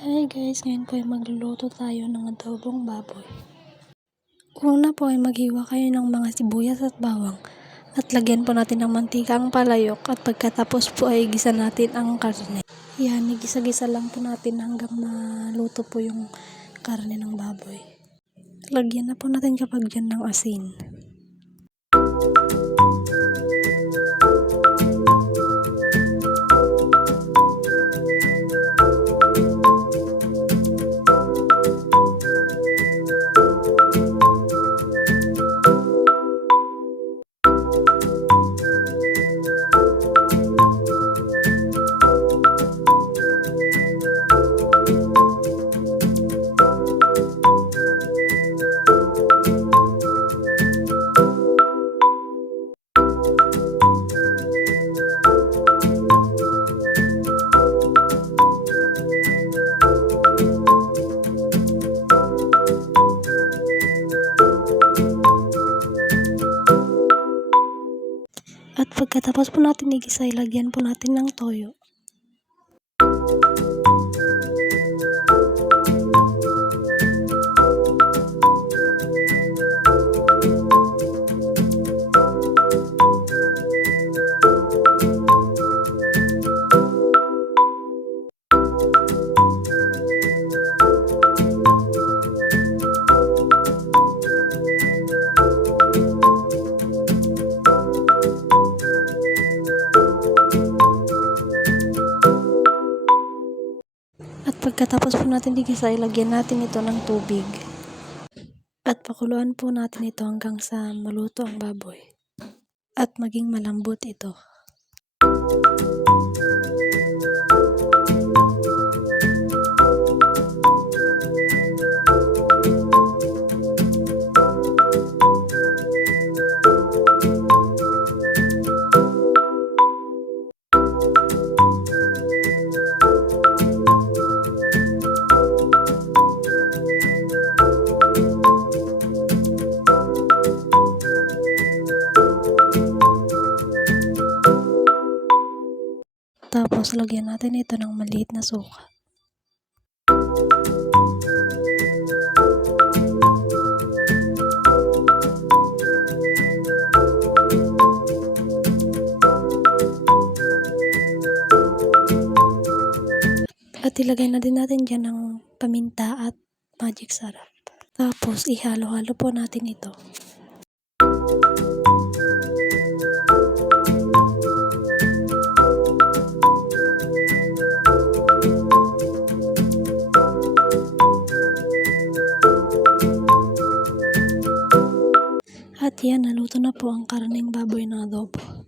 Hi guys, ngayon po ay magluluto tayo ng adobong baboy. Una po ay maghiwa kayo ng mga sibuyas at bawang at lagyan po natin ng mantika ang palayok at pagkatapos po ay gisa natin ang karne. Yan, igisa-gisa lang po natin hanggang maluto po yung karne ng baboy. Lagyan na po natin kapag dyan ng asin. At pagkatapos po natin igisa, ilagyan po natin ng toyo. At pagkatapos po natin igisa, ilagyan natin ito ng tubig. At pakuluan po natin ito hanggang sa maluto ang baboy. At maging malambot ito. Tapos lagyan natin ito ng maliit na suka. At ilagay na din natin dyan ng paminta at magic sarap. Tapos ihalo-halo po natin ito. At yan, naluto na po ang karneng baboy na adobo.